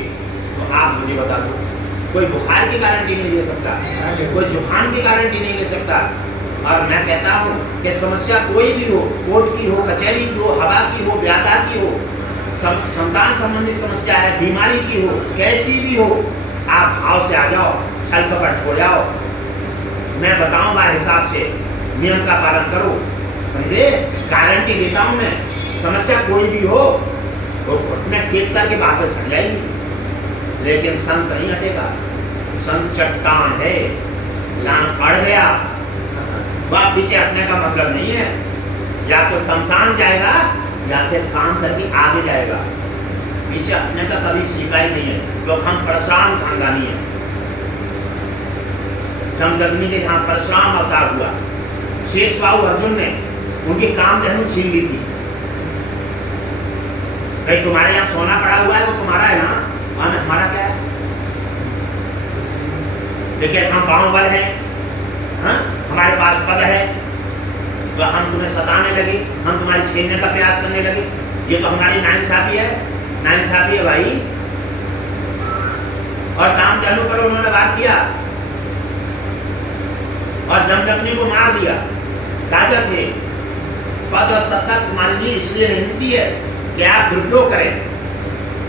लीजिए, तो आप मुझे बता दो। कोई बुखार की गारंटी नहीं ले सकता, कोई जुकाम की गारंटी नहीं ले सकता। और मैं कहता हूँ कि समस्या कोई भी हो, कोर्ट की हो, कचहरी की हो, हवा की हो, व्याधा की हो, संतान संबंधी समस्या है, बीमारी की हो, कैसी भी हो, आप भाव से आ जाओ, छल कपट छोड़ जाओ। मैं बताऊंगा हिसाब से, नियम का पालन करो, समझे? गारंटी देता हूं मैं, समस्या कोई भी हो तो घुटने टेक करके वापस हट जाएगी। लेकिन संत नहीं हटेगा, संत चट्टान है, लान अड़ गया, वह पीछे हटने का मतलब नहीं है। या तो शमशान जाएगा या फिर काम करके आगे जाएगा, पीछे हटने का कभी सीखा ही नहीं है। क्योंकि हम परशुराम खानदानी है। जमदग्नि के जहाँ परशुराम अवतार हुआ, शेषवाहु अर्जुन ने उनकी काम धनु छीन ली थी। भाई तुम्हारे यहाँ सोना पड़ा हुआ है, वो तुम्हारा है ना, और हमारा क्या है? लेकिन हम बाहुबल हैं, हाँ? हमारे पास पद है, तो हम तुम्हें सताने लगे, हम तुम्हारी छीनने का प्रयास करने लगे। ये तो हमारी नाइंसाफी है, नाइंसाफी है भाई। और कामधेनु पर उन्होंने वार किया और जमदग्नि को मार दिया। राजा थे, पद और सत्ता तुम्हारे लिए इसलिए नहीं मिलती है कि आप दुरुपयोग करें,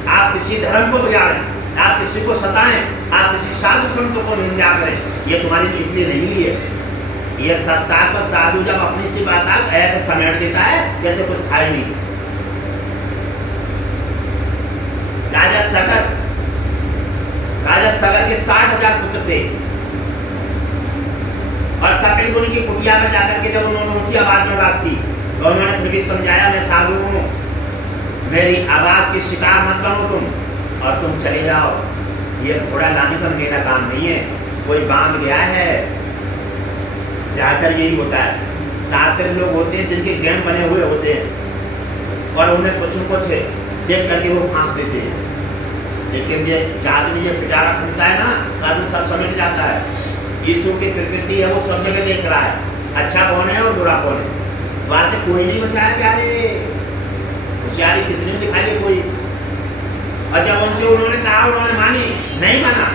आप किसी धर्म को बिगाड़ें, आप किसी को सताएं, आप किसी साधु संतों को निंदा करें। ये तुम्हारे लिए इसलिए नहीं मिली है। ये सत्ता को साधु जब अपनी सी बात ऐसे समेट देता है जैसे कुछ था ही नहीं। राजा सगर के 60,000 पुत्र थे, और कपिल मुनि की कुटिया में जाकर के जब उन्होंने ऊंची आवाज में बात की तो उन्होंने फिर भी समझाया, मैं साधु हूँ, मेरी आवाज की शिकार मत बनो तुम, और तुम चले जाओ। ये घोड़ा लाने का मेरा काम नहीं है। कोई बांध गया है, जाकर यही होता है। सात लोग होते हैं जिनके गैंग बने हुए होते हैं, और उन्हें कुछ देख करके वो फांस देते हैं। लेकिन ये जादू ये पिटारा घूमता है ना, तो सब समेट जाता है। यीशु की प्रकृति है, वो सब जगह देख रहा है, अच्छा कौन है और बुरा कौन है। वहां से कोई नहीं बचा है प्यारे। होशियारी कितनी दिखाई दे कोई। और जब उनसे उन्होंने कहा, उन्होंने मानी नहीं माना।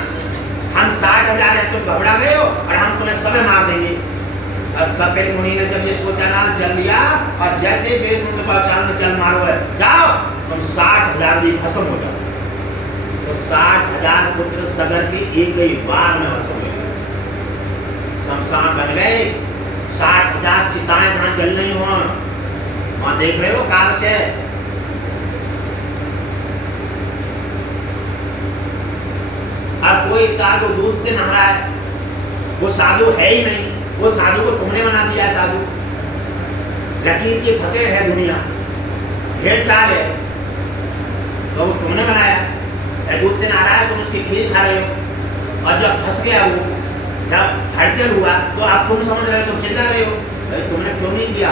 हम 60,000 हैं, तुम घबरा गए हो और हम तुम्हें सब मार देंगे। अब कपिल मुनि ने जब ये सोचा ना, जल लिया, और जैसे वेद मंत्र का उच्चारण में जल मारो है, जाओ तुम 60,000 भी भस्म हो जाओ। तो 60,000 पुत्र सगर के एक ही बार में भस्म हो गए, शमशान बन गए। 60,000 चिताएं जहां जल रही हो, वहां देख रहे हो कागज है। अब कोई साधु दूध से नहा रहा है, वो साधु है ही नहीं, वो साधु को तुमने बना दिया है साधु। लकीर की फकीर है दुनिया, भेड़ चाल है, तो वो तुमने बनाया है। दूध से नहा रहा है, तुम उसकी खीर खा रहे हो, और जब फंस गया वो, जब हड़चल हुआ, तो आप तुम समझ रहे हो, तुम चिल्ला रहे हो, भाई तुमने क्यों नहीं किया?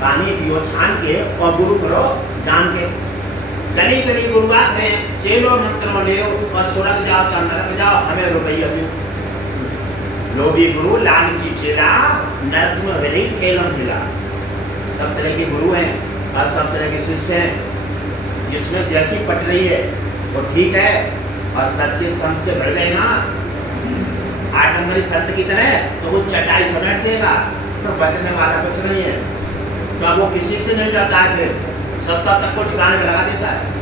पानी पियो छान के और गुरु करो जान के। गली गली गुरुवार है, चेलो मंत्रों ले और सुरग जाओ चाहे नरक जाओ, हमें रुपया दो। लोभी गुरु लालची चेला, नरक में हरी ठेलम मिला। सब तरह के गुरु हैं और सब तरह के शिष्य हैं। जिसमें जैसी पट रही है वो ठीक है, और सच्चे संत से बढ़ गए ना 8 नंबरी संत की तरह, तो वो चटाई समेट देगा, तो बचने वाला कुछ नहीं है। तो अब वो किसी से नहीं डरता है, फिर सत्ता तक को ठिकाने में लगा देता है।